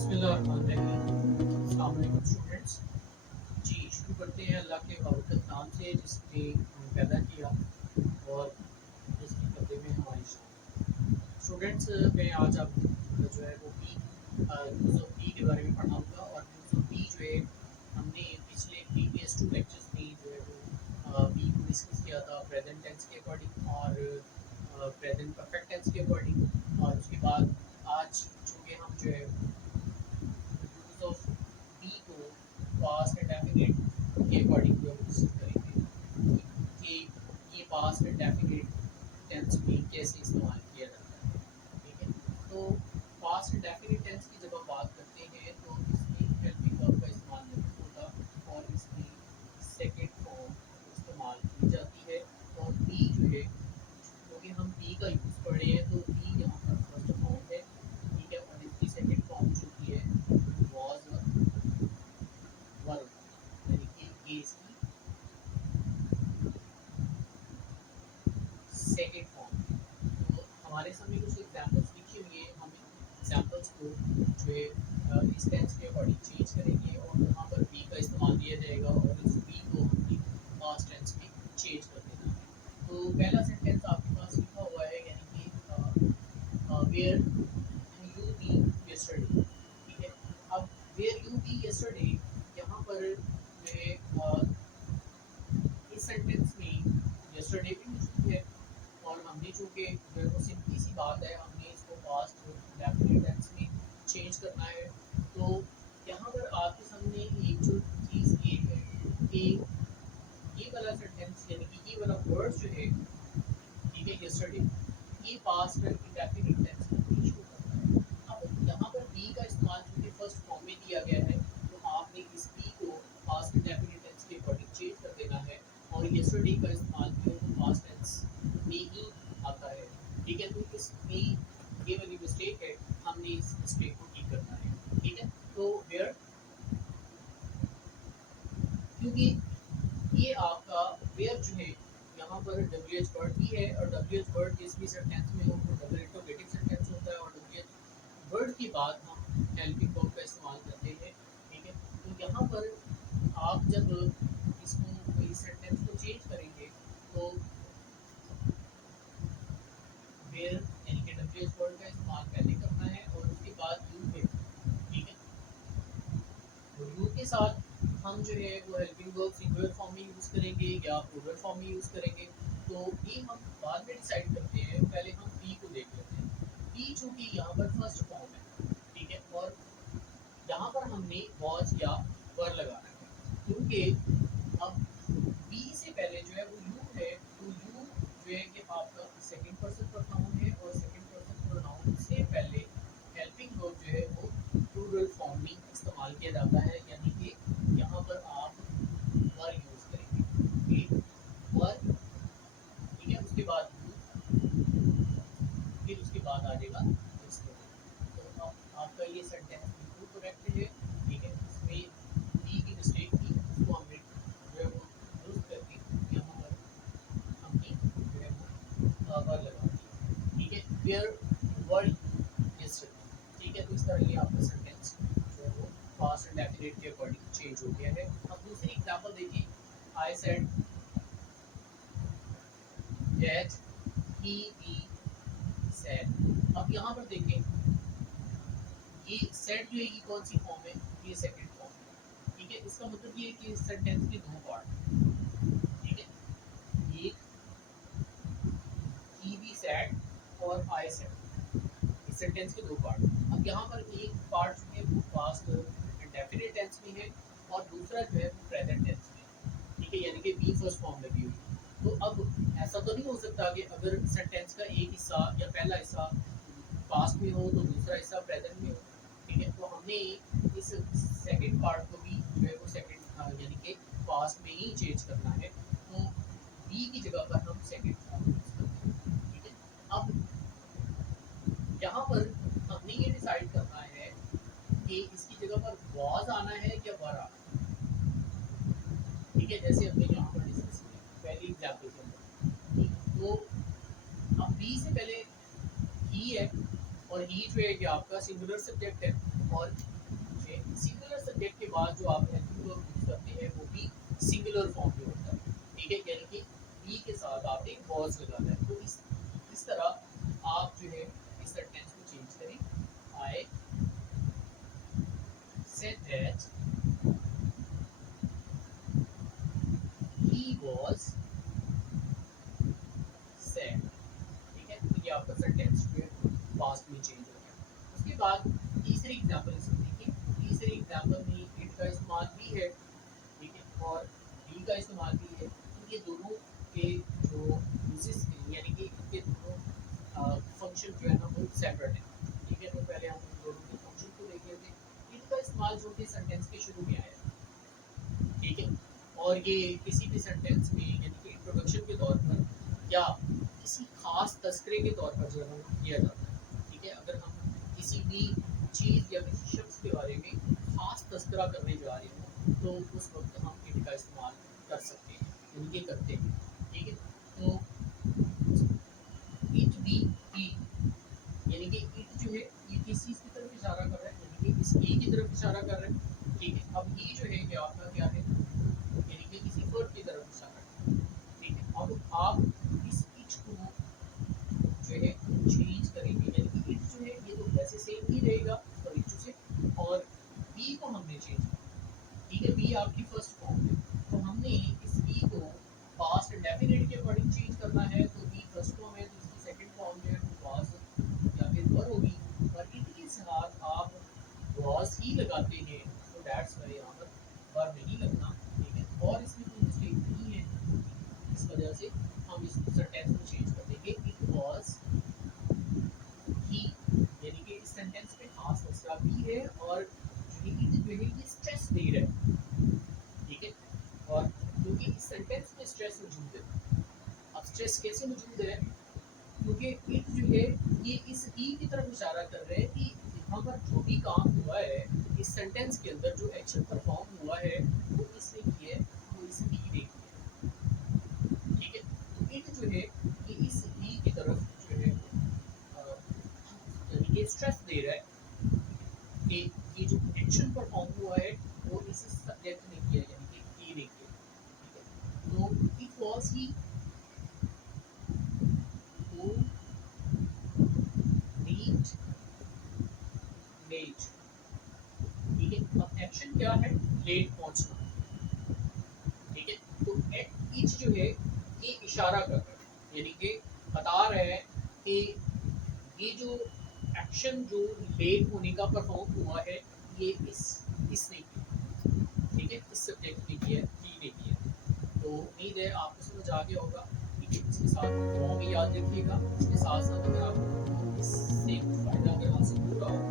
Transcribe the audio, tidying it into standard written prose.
अस्सलाम वालेकुम स्टूडेंट्स। जी शुरू करते हैं अल्लाह के बाबरकत नाम से जिसने हमें पैदा किया और जिसके कब्जे में हमारी शान। स्टूडेंट्स मैं आज आपको जो है वो पी यूज़ ऑफ पी के बारे में पढ़ाऊँगा और यूज़ ऑफ पी जो है हमने पिछले प्रीवियस 2 लेक्चर्स में जो है वो पी को डिस्कस किया था प्रेजेंट टेंस के अकॉर्डिंग और प्रेजेंट परफेक्ट टेंस के अकॉर्डिंग। और उसके बाद आज चूँकि हम जो है यूज़ ऑफ बी को पास्ट इंडेफिनिट के अकॉर्डिंग जो हम डिस्कस करेंगे कि ये पास्ट इंडेफिनिट टेंस में कैसे इस्तेमाल किया जाता है। ठीक है, तो पास्ट इंडेफिनिट टेंस की जब हम बात करते हैं तो इसमें हेल्पिंग वर्ब का इस्तेमाल नहीं होता और इसकी सेकेंड फॉर्म इस्तेमाल की जाती है। और बी जो है क्योंकि हम बी का यूज़ पढ़ रहे हैं तो बी यहाँ पर फर्स्ट फॉर्म है। ठीक है, और इसकी सेकेंड फॉर्म जो की है वॉज वर्ब, यानी कि ये इसकी सेकेंड फॉर्म है। तो हमारे सामने कुछ एग्जांपल्स लिखे हुए हैं, हम एग्जांपल्स को जो है इस टेंस के अकॉर्डिंग चेंज करेंगे और यहाँ पर बी का इस्तेमाल दिया जाएगा और इस बी को हमने पास्ट टेंस में चेंज कर देना है। तो पहला सेंटेंस आपके पास लिखा हुआ है, यानी कि वेयर यू बी यस्टरडे। ठीक है, अब वेयर यू बी यस्टरडे यहाँ पर जो है इस सेंटेंस में यस्टरडे भी मौजूद है और हमने चूँकि जो है वो सिंपली सी बात है, हमने इसको पास्ट डेफिनेट टेंस में चेंज करना है। तो यहाँ पर आपके सामने एक जो चीज़ ये है कि ये वाला सेंटेंस यानी कि ये वाला वर्ड जो है, ठीक है, यस्टरडे, ये पास्ट इंडेफिनिट टेंस में भी शो करता है। अब यहाँ पर बी का इस्तेमाल चूँकि फर्स्ट फॉर्म में किया गया है तो आपने इस बी को पास्ट इंडेफिनिट टेंस के अकॉर्डिंग चेंज कर देना है और यस्टरडे का इस्तेमाल जो है वो पास्ट टेंस में ही आता है। ठीक है, तो इसमें ये वाली मिस्टेक है, हमने इस मिस्टेक को ठीक करना है। ठीक है, तो वेयर, क्योंकि ये आपका वेयर जो है यहाँ पर डब्ल्यू एच वर्ड भी है और डब्ल्यू एच वर्ड जिस भी सेंटेंस में हो तो डबल इंटरोगेटिव सेंटेंस होता है और डब्ल्यू एच वर्ड के बाद हम हेल्पिंग वर्ब का इस्तेमाल करते हैं। ठीक है, तो यहाँ पर आप जब इसको इस सेंटेंस को चेंज करेंगे तो वेयर यानी कि डब्ल्यू एच वर्ड का इस्तेमाल पहले करना है और उसके बाद यू है। ठीक है, तो यू के साथ हम जो है वो हेल्पिंग वर्ब सिंगुलर फॉर्म में यूज़ करेंगे या प्लूरल फॉर्म में यूज़ करेंगे, तो ये हम बाद में डिसाइड करते हैं। पहले हम बी को देख लेते हैं। बी चूँकि यहाँ पर फर्स्ट फॉर्म है, ठीक है, और यहाँ पर हमने वॉज या वर लगाना है क्योंकि अब बी से पहले जो है वो यू है, तो यू जो है कि आपका सेकंड पर्सन प्रोनाउन है और सेकंड पर्सन प्रोनाउन से पहले हेल्पिंग वर्ब जो है वो प्लूरल फॉर्म में इस्तेमाल किया जाता है, यानी कि यहाँ पर आप वर यूज़ करेंगे। वर, ठीक है, उसके बाद यू, फिर उसके बाद आ जाएगा इसके। तो आपका ये सेंटेंस बिल्कुल करेक्ट है। ठीक है, इसमें बी की मिस्टेक थी, उसको हमने जो है वो दुरुस्त करके यहाँ पर हमने जो है वो वर लगा दी। ठीक है, वेयर वर यस्टरडे। ठीक है, तो इस तरह ये आपका सेंटेंस जो है वो पास्ट एंड डेफिनेट के अकॉर्डिंग चेंज हो गया है। अब दूसरी एग्जांपल देखिए, I said that he be said. अब यहाँ पर देखें, ये सेड जो है ये कौन सी फॉर्म है, ये सेकंड फॉर्म है। ठीक है, इसका मतलब ये है कि इस सेंटेंस के दो पार्ट हैं। ठीक है, एक ही बी सेड और आई सेड, इस सेंटेंस के दो पार्ट। अब यहाँ पर एक पार्ट जो है वो पास्ट इंडेफिनिट टेंस में है और दूसरा जो है वो प्रेजेंट टेंस में है। ठीक है, यानी कि बी फर्स्ट फॉर्म लगी हुई है। तो अब ऐसा तो नहीं हो सकता कि अगर सेंटेंस का एक हिस्सा या पहला हिस्सा पास्ट में हो तो दूसरा हिस्सा प्रेजेंट में हो। ठीक है, तो हमने इस सेकंड पार्ट को भी जो है वो सेकंड यानी कि पास्ट में ही चेंज करना है, तो बी की जगह पर हम सेकंड फॉर्म यूज करते हैं। ठीक है, अब यहाँ पर हमने ये डिसाइड करना है कि इसकी जगह पर वॉज आना है या वर आना है। ठीक है, जैसे हमने यहाँ पर डिस्कस किया पहली एग्जाम्पल के अंदर। ठीक, तो अब बी से पहले ही है और ही जो है कि आपका सिंगुलर सब्जेक्ट है। और सिंगुलर सब्जेक्ट के बाद जो आप हेल्पिंग वर्ब यूज करते हैं वो भी सिंगुलर फॉर्म में होता है, ठीक है, यानी कि बी के साथ आपने वॉज लगाना है। तो इस तरह आप जो है इस सेंटेंस को चेंज करें। I said that he was sad, ठीक है, तो ये आपका सेंटेंस जो है पास्ट में चेंज हो गया। उसके बाद तीसरी एग्जांपल इसमें देखिए, तीसरी एग्जांपल में इट का इस्तेमाल भी है, ठीक है, और बी का इस्तेमाल भी है। तो ये दोनों के जो यूजेस यानी कि इनके दोनों फंक्शन जो है ना वो सेपरेट है, ठीक है। तो पहले हम इन दोनों के फंक्शन को देख लेते हैं। इनका इस्तेमाल जो कि सेंटेंस के शुरू में आया है, ठीक है, और ये किसी भी सेंटेंस में यानी कि इंट्रोडक्शन के तौर पर या किसी खास तस्करे के तौर पर जो है वो किया जाता है, ठीक है। अगर हम किसी भी चीज़ या किसी शख्स के बारे में खास तस्करा करने जा रहे हो तो उस वक्त हम इट का इस्तेमाल कर सकते हैं, यानी कि करते हैं, ठीक है। तो इट बी ही, यानी कि इट जो है ये किस चीज़ की तरफ इशारा कर रहा है, यानी कि इस ई की तरफ इशारा कर रहा है, ठीक है। अब ही जो है ये आपका क्या है, यानी कि किसी वर्ब की तरफ इशारा कर रहा है, ठीक है। अब आप इस इट को जो है चेंज करेंगे, यानी कि इट जो है ये तो वैसे सेम ही रहेगा इट से, और बी को हमने चेंज किया, ठीक है। बी आपकी फर्स्ट फॉर्म है, तो हमने इस बी को पास्ट डेफिनेट के अकॉर्डिंग चेंज करना है। तो बी फर्स्ट फॉर्म है तो इसकी सेकंड फॉर्म जो है वो वाज या फिर वर होगी, और इट के साथ आप वाज ही लगाते हैं, तो दैट्स वाई यहाँ पर वर नहीं लगना, ठीक है। और इसमें कोई मिस्टेक नहीं है, इस वजह से हम इस सेंटेंस को चेंज कर देंगे। इट वाज ही, यानी कि इस सेंटेंस में खास मसला भी है और जो है ये स्ट्रेस दे रहा है, ठीक है। और क्योंकि इस सेंटेंस में स्ट्रेस मौजूद है, अब स्ट्रेस कैसे मौजूद है, क्योंकि इट जो है ये इस ही की तरफ इशारा कर रहे हैं कि यहाँ पर जो भी काम हुआ है इस सेंटेंस के अंदर, जो एक्शन परफॉर्म हुआ है वो इसने किया है, वो इस ही ने किया है, ठीक है। तो इट जो है ये इस ही की तरफ जो है यानी कि स्ट्रेस दे रहा है कि ये जो एक्शन परफॉर्म हुआ है वो इस सब्जेक्ट ने किया, यानी कि ही ने किया, ठीक है। तो it was he who reached late, ठीक है। अब एक्शन क्या है, लेट पहुंचना, ठीक है। तो इच जो है ये इशारा कर रहा है, यानी कि बता रहा है कि ये जो एक्शन जो लेट होने का परफॉर्म हुआ है ये इसने किया, ठीक है, इस सब्जेक्ट ने किया, ही ने किया। तो उम्मीद है आपको समझ आ गया होगा, ठीक है। इसके साथ दुआ भी याद रखिएगा, इसके साथ साथ अगर आपको इससे कुछ फ़ायदा अगर हासिल हो रहा हो